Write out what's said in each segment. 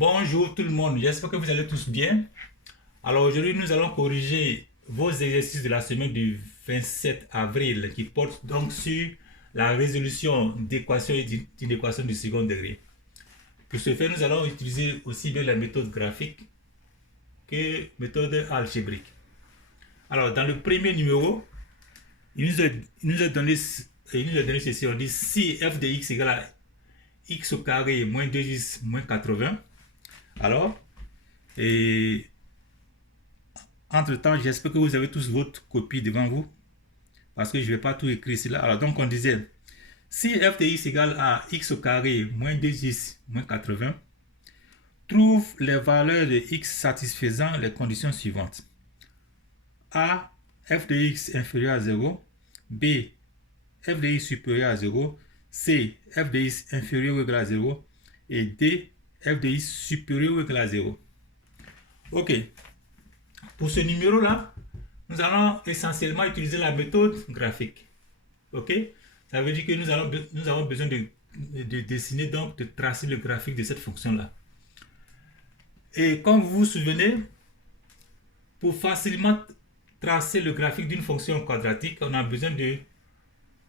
Bonjour tout le monde, j'espère que vous allez tous bien. Alors aujourd'hui, nous allons corriger vos exercices de la semaine du 27 avril qui portent donc sur la résolution d'équations et d'inéquations du second degré. Pour ce faire, nous allons utiliser aussi bien la méthode graphique que la méthode algébrique. Alors dans le premier numéro, il nous a donné ceci, on dit si f de x égale à x au carré moins 2x moins 80. Alors, et entre-temps, j'espère que vous avez tous votre copie devant vous, parce que je ne vais pas tout écrire ici. Alors, donc, on disait, si f de x égale à x au carré moins 2x moins 80, trouve les valeurs de x satisfaisant les conditions suivantes. A, f de x inférieur à 0. B, f de x supérieur à 0. C, f de x inférieur ou égal à 0. Et D, f de x supérieur ou égal à 0. Ok. Pour ce numéro-là, nous allons essentiellement utiliser la méthode graphique. Ok? Ça veut dire que nous avons besoin de dessiner, donc de tracer le graphique de cette fonction-là. Et comme vous vous souvenez, pour facilement tracer le graphique d'une fonction quadratique, on a besoin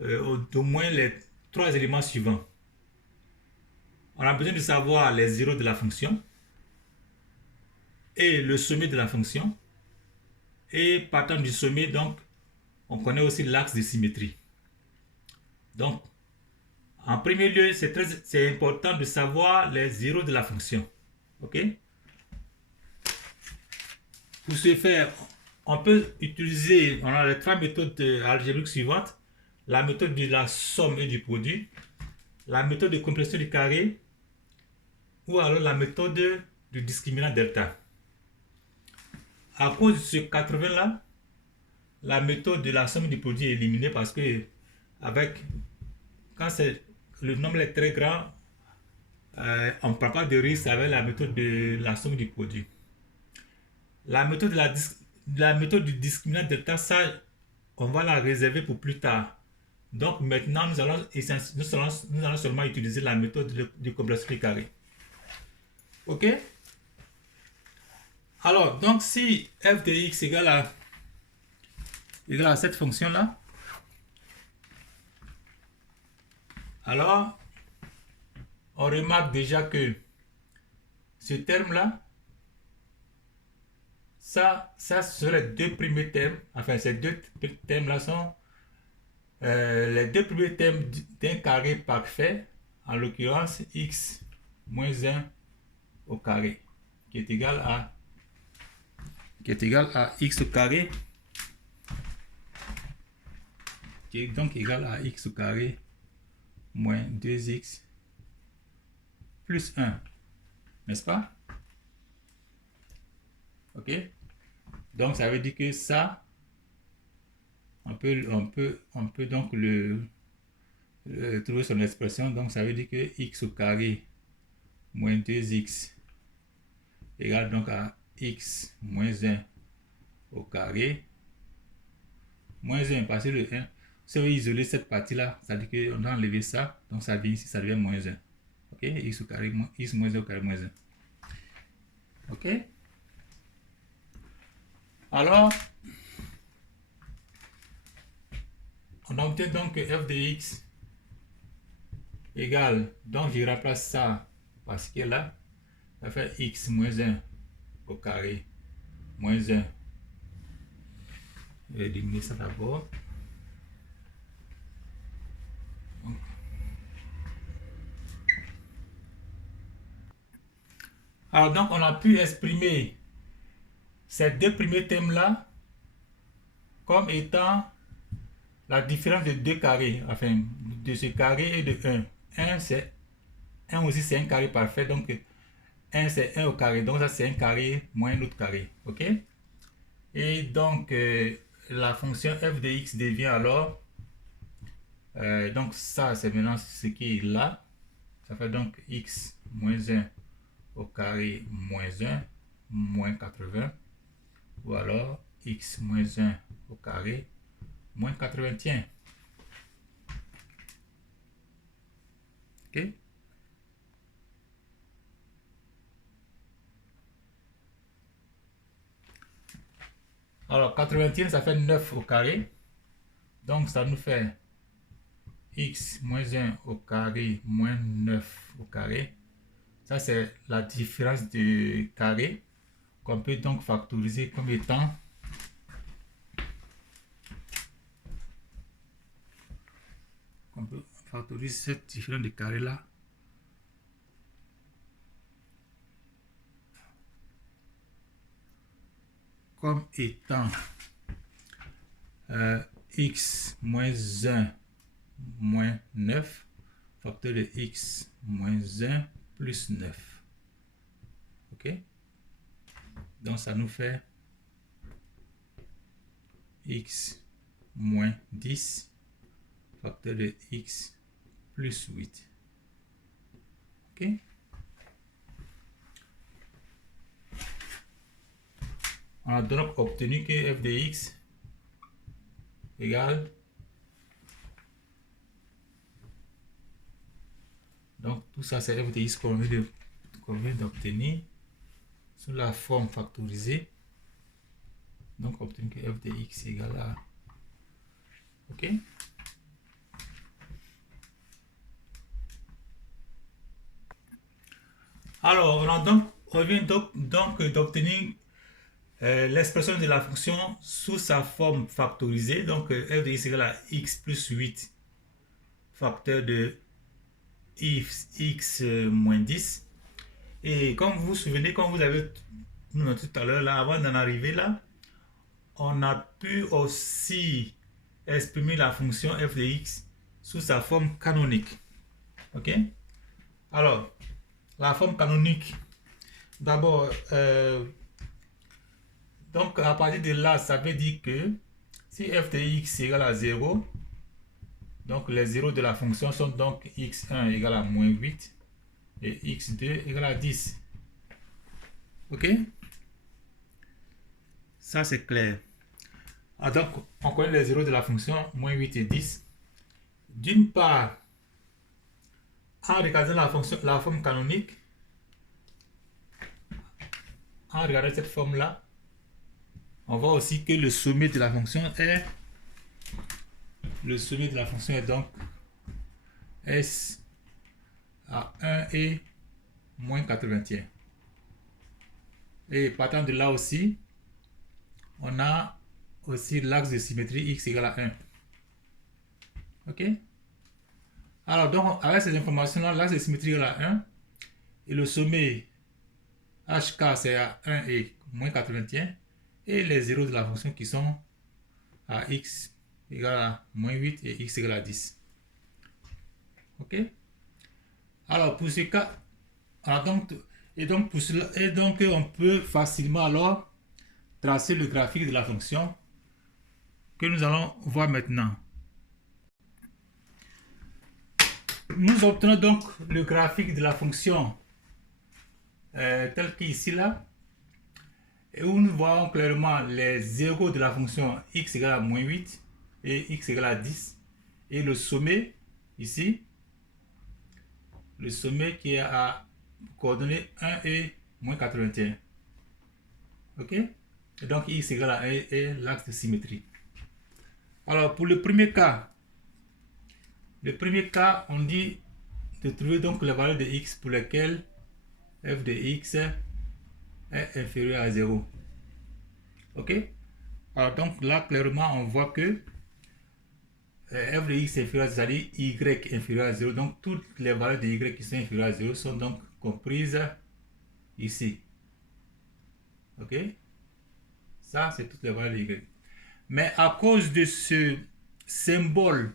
d'au moins les trois éléments suivants. On a besoin de savoir les zéros de la fonction et le sommet de la fonction. Et partant du sommet, donc, on connaît aussi l'axe de symétrie. Donc, en premier lieu, c'est important de savoir les zéros de la fonction. Ok? Pour ce faire, on peut utiliser, on a les trois méthodes algébriques suivantes. La méthode de la somme et du produit, la méthode de complétion du carré, ou alors la méthode du discriminant delta. À cause de ce 80 là, la méthode de la somme et du produit est éliminée parce que quand le nombre est très grand, on ne prend pas de risque avec la méthode de la somme du produit. La méthode du discriminant delta, ça, on va la réserver pour plus tard. Donc maintenant, nous allons seulement utiliser la méthode de complétion du carré. Ok? Alors, donc si f de x égale à cette fonction-là, alors on remarque déjà que ce terme-là, ça ce sont les deux premiers termes. Enfin, ces deux termes-là sont les deux premiers termes d'un carré parfait, en l'occurrence x moins 1 au carré, qui est égal à x au carré, qui est donc égal à x au carré moins 2x plus 1, n'est-ce pas? Ok? Donc ça veut dire que ça, on peut donc trouver son expression. Donc ça veut dire que x au carré moins 2x égale donc à x moins 1 au carré moins 1, parce que le 1, si on veut isoler cette partie-là, ça veut dire qu'on doit enlever ça, donc ça vient ici, ça devient moins 1. Ok? X au carré, x moins 1 au carré moins 1. Ok? Alors, on obtient donc que f de x égale, donc je remplace ça parce que là, ça fait x moins 1 au carré moins 1. Je vais éliminer ça d'abord. Alors donc on a pu exprimer ces deux premiers termes-là comme étant la différence de deux carrés, enfin de ce carré et de 1. 1 aussi c'est un carré parfait, donc 1 c'est 1 au carré, donc ça c'est un carré moins un autre carré. Ok? Et donc la fonction f de x devient alors, donc ça c'est maintenant ce qui est là, ça fait donc x moins 1 au carré moins 1 moins 80, ou alors x moins 1 au carré moins 80. Ok? Alors 81, ça fait 9 au carré. Donc ça nous fait x moins 1 au carré moins 9 au carré. Ça, c'est la différence de carré qu'on peut donc factoriser comme étant cette différence de carré là comme étant x moins 1 moins 9 facteur de x moins 1 plus 9. Ok, donc ça nous fait x moins 10 facteur de x plus 8. Ok, on a donc obtenu que f de x égale, donc tout ça c'est f de x qu'on vient d'obtenir sous la forme factorisée. Donc obtenir que f de x égale à, ok, alors on vient donc d'obtenir l'expression de la fonction sous sa forme factorisée. Donc f de x égale à x plus 8 facteur de x moins 10. Et comme vous vous souvenez, comme vous avez noté tout à l'heure, là, avant d'en arriver là, on a pu aussi exprimer la fonction f de x sous sa forme canonique. Ok, alors la forme canonique, d'abord, donc à partir de là, ça veut dire que si f de x égale à 0, donc les zéros de la fonction sont donc x1 égale à moins 8 et x2 égale à 10. Ok, ça c'est clair. Ah, donc on connaît les zéros de la fonction moins 8 et 10. D'une part, en regardant la forme canonique, en regardant cette forme là, on voit aussi que le sommet de la fonction est donc s à 1 et moins 81. Et partant de là aussi, on a aussi l'axe de symétrie x égale à 1. Ok, alors donc avec ces informations là, l'axe de symétrie égale à 1 et le sommet hk c'est à 1 et moins 81 et les zéros de la fonction qui sont à x égale à moins 8 et x égale à 10. Ok, alors pour ce cas, donc on peut facilement alors tracer le graphique de la fonction que nous allons voir maintenant. Nous obtenons donc le graphique de la fonction tel qu'ici là, et où nous voyons clairement les zéros de la fonction x égale à moins 8 et x égale à 10 et le sommet ici, le sommet qui est à coordonnées 1 et moins 81. Ok, et donc x égale à 1 est l'axe de symétrie. Alors pour le premier cas, on dit de trouver donc la valeur de x pour laquelle f de x est inférieur à 0. Ok, alors donc là clairement on voit que f de x est inférieur à 0, c'est-à-dire y inférieur à 0. Donc toutes les valeurs de y qui sont inférieures à 0 sont donc comprises ici. Ok, ça c'est toutes les valeurs de y. Mais à cause de ce symbole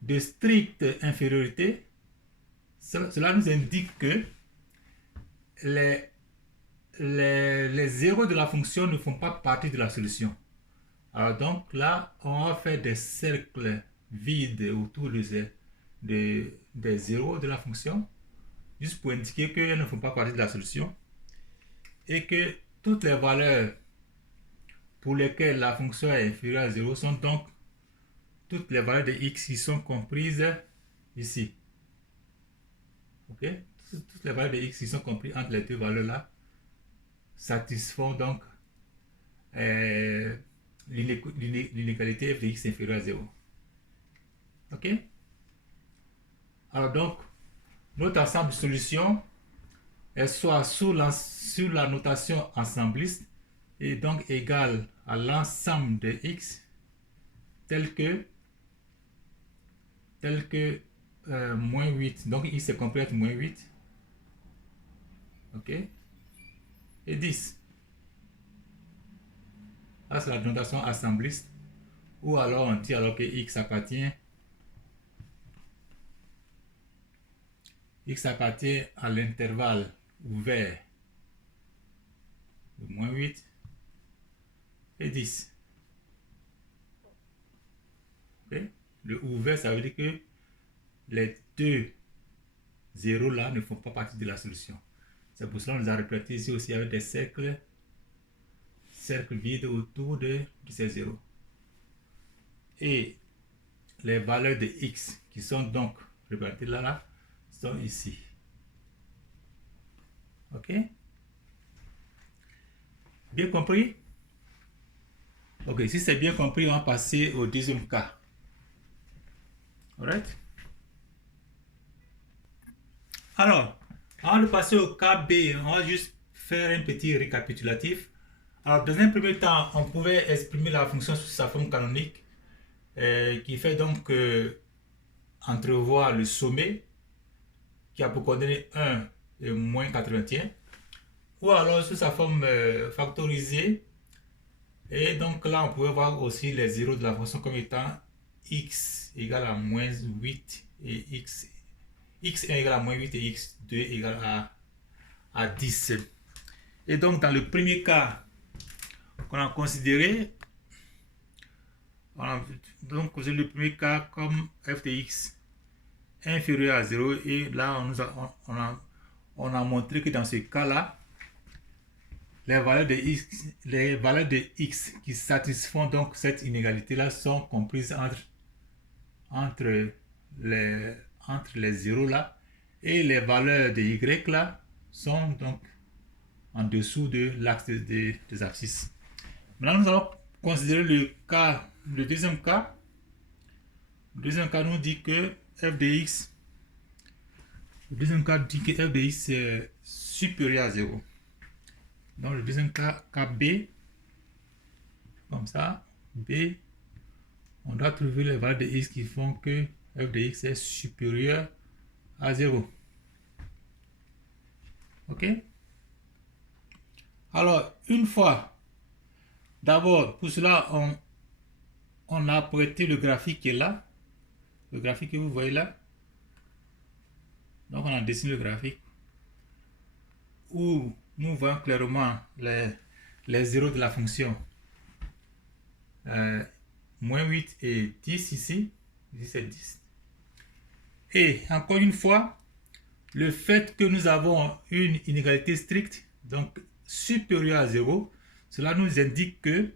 de stricte infériorité, cela nous indique que les zéros de la fonction ne font pas partie de la solution. Alors donc là, on va faire des cercles vides autour des zéros de la fonction, juste pour indiquer qu'elles ne font pas partie de la solution et que toutes les valeurs pour lesquelles la fonction est inférieure à 0 sont donc toutes les valeurs de x qui sont comprises ici. Ok, toutes les valeurs de x qui sont comprises entre les deux valeurs là satisfont donc l'inégalité f de x inférieur à 0. Ok? Alors donc, notre ensemble de solutions est soit sur la notation ensembliste et donc égal à l'ensemble de x tel que moins 8. Donc x est complète moins 8. Ok? Et 10. Là, c'est la notation assembliste. Ou alors on dit alors que x appartient à l'intervalle ouvert de moins 8 et 10. Okay? Le ouvert, ça veut dire que les deux zéros là ne font pas partie de la solution. C'est pour cela qu'on les a représentés ici aussi avec des cercles vides autour de ces zéros. Et les valeurs de x qui sont donc représentées là sont ici. Ok? Bien compris? Ok, si c'est bien compris, on va passer au deuxième cas. Alright? Alors, avant de passer au cas B, on va juste faire un petit récapitulatif. Alors, dans un premier temps, on pouvait exprimer la fonction sous sa forme canonique qui fait donc entrevoir le sommet qui a pour coordonnées 1 et moins 81, ou alors sous sa forme factorisée. Et donc là, on pouvait voir aussi les zéros de la fonction comme étant x égale à moins 8 et x1 égale à moins 8 et x2 égale à 10. Et donc, dans le premier cas qu'on a considéré, donc le premier cas comme f de x inférieur à 0, et là on a montré que dans ce cas-là, les valeurs de x qui satisfont donc cette inégalité-là sont comprises entre les zéros là, et les valeurs de y là sont donc en dessous de l'axe des abscisses. Maintenant, nous allons considérer le deuxième cas. Le deuxième cas nous dit que f de x, est supérieur à 0. Donc le deuxième cas B, comme ça, B, on doit trouver les valeurs de x qui font que f de x est supérieur à 0. Ok? Alors, une fois, d'abord, pour cela, on a prêté le graphique qui est là, le graphique que vous voyez là. Donc, on a dessiné le graphique où nous voyons clairement les zéros de la fonction. Moins 8 et 10 ici. Ici, c'est 10. Et encore une fois, le fait que nous avons une inégalité stricte, donc supérieure à 0, cela nous indique que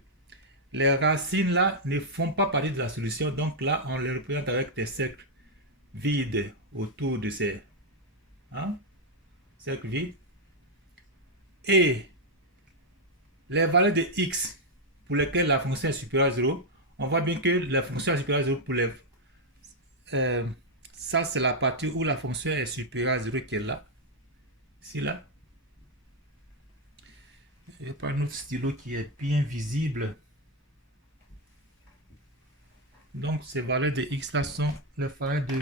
les racines là ne font pas partie de la solution. Donc là, on les représente avec des cercles vides autour de ces cercles vides. Et les valeurs de x pour lesquelles la fonction est supérieure à 0, on voit bien que la fonction est supérieure à 0 pour les... ça, c'est la partie où la fonction est supérieure à 0 qui est là. Ici, là. Il n'y a pas un autre stylo qui est bien visible. Donc, ces valeurs de x là sont les valeurs de...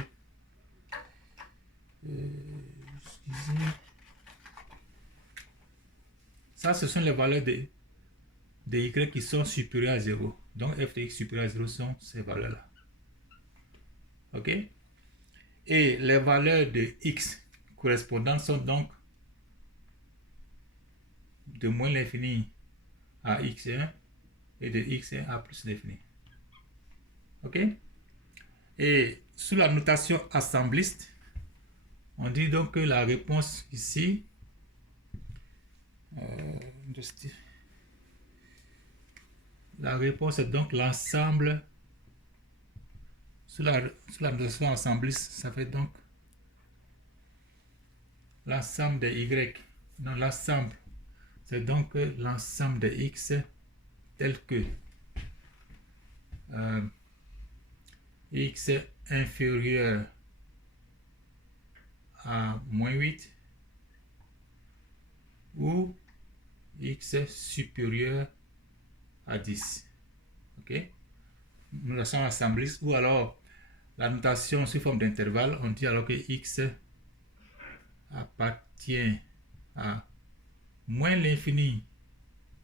excusez. Ça, ce sont les valeurs de y qui sont supérieures à 0. Donc, f de x supérieur à 0 sont ces valeurs-là. OK? Et les valeurs de x correspondantes sont donc de moins l'infini à x1 et de x1 à plus l'infini. OK? Et sous la notation assembliste, on dit donc que la réponse ici, la réponse est donc l'ensemble, sous la notation assembliste, ça fait donc l'ensemble de y. Non, l'ensemble, c'est donc l'ensemble de x tel que x inférieur à moins 8 ou x supérieur à 10. Ok, nous laissons assembliste, ou alors la notation sous forme d'intervalle, on dit alors que x appartient à moins l'infini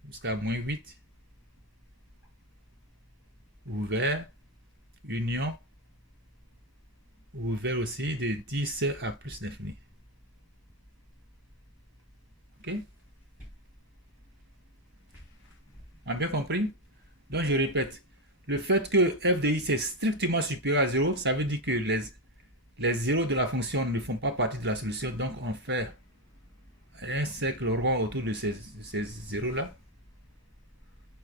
jusqu'à moins 8 ouvert, union ouvert aussi de 10 à plus l'infini. Ok, on a bien compris? Donc je répète, le fait que f de x est strictement supérieur à 0, ça veut dire que les zéros de la fonction ne font pas partie de la solution. Donc on fait un cercle rond autour de ces zéros là,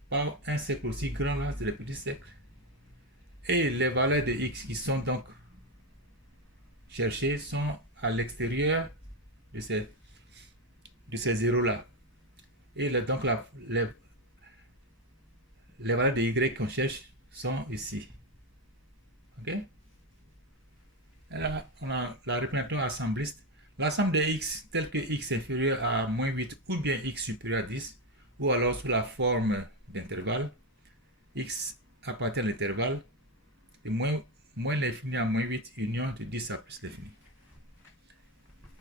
par un cercle aussi grand là, c'est les petits cercles, et les valeurs de x qui sont donc cherchées sont à l'extérieur de ces zéros là, et donc les valeurs de y qu'on cherche sont ici. Ok, et là on a la représentation assembliste. L'ensemble de x tel que x inférieur à moins 8 ou bien x supérieur à 10, ou alors sous la forme d'intervalle, x appartient à l'intervalle de moins l'infini à moins 8 union de 10 à plus l'infini.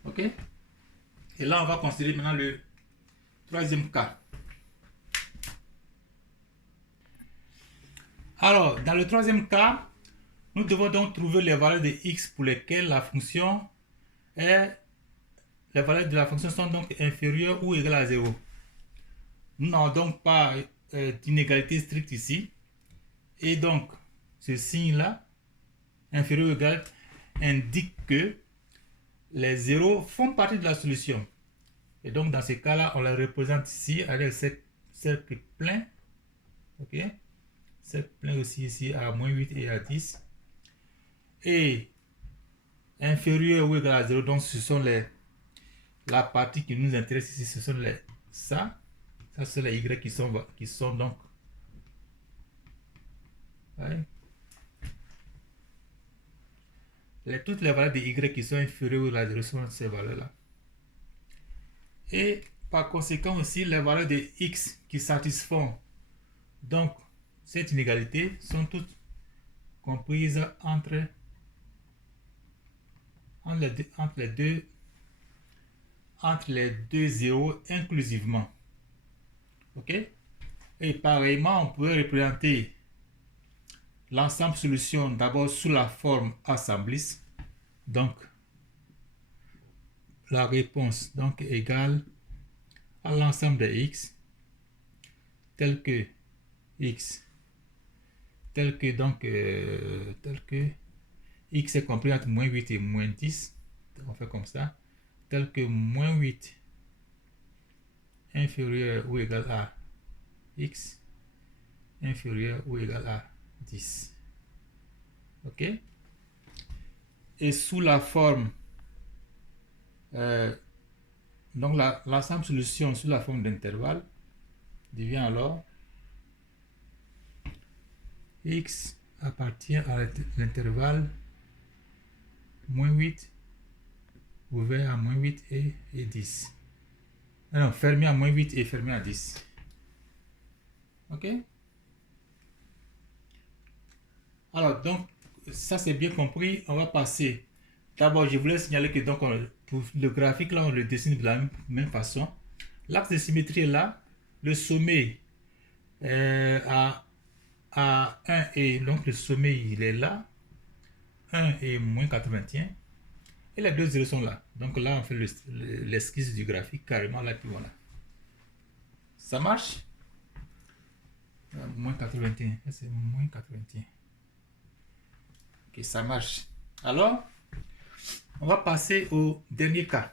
Ok, et là on va considérer maintenant le troisième cas. Alors dans le troisième cas, nous devons donc trouver les valeurs de x pour lesquelles la fonction est, les valeurs de la fonction sont donc inférieures ou égales à 0. Nous n'avons donc pas d'inégalité stricte ici. Et donc, ce signe-là, inférieur ou égal, indique que les zéros font partie de la solution. Et donc, dans ces cas-là, on les représente ici avec ce cercle plein. Ok? Cercle plein aussi ici à moins 8 et à 10. Et inférieur ou égal à 0, donc ce sont la partie qui nous intéresse ici, ce sont ça c'est les y qui sont donc toutes les valeurs de y qui sont inférieures ou égales à 0 sont ces valeurs là, et par conséquent aussi les valeurs de x qui satisfont donc cette inégalité sont toutes comprises entre les deux zéros inclusivement. Ok, et pareillement on pourrait représenter l'ensemble solution d'abord sous la forme assembliste. Donc la réponse donc égale à l'ensemble de x tel que x est compris entre moins 8 et moins 10. Donc on fait comme ça, tel que moins 8 inférieur ou égal à x inférieur ou égal à 10. Ok, et sous la forme donc l'ensemble solution sous la forme d'intervalle devient alors x appartient à l'intervalle moins 8 ouvert à moins 8 et 10. Non, fermé à moins 8 et fermé à 10. Ok, alors donc ça c'est bien compris. On va passer. D'abord je voulais signaler que donc pour le graphique là on le dessine de la même façon. L'axe de symétrie est là, le sommet à 1 et donc le sommet il est là, 1 et moins 81, et les deux zéros sont là. Donc là on fait l'esquisse du graphique carrément là, puis voilà. Ça marche? Moins 81, c'est moins 81. Ok, ça marche. Alors, on va passer au dernier cas.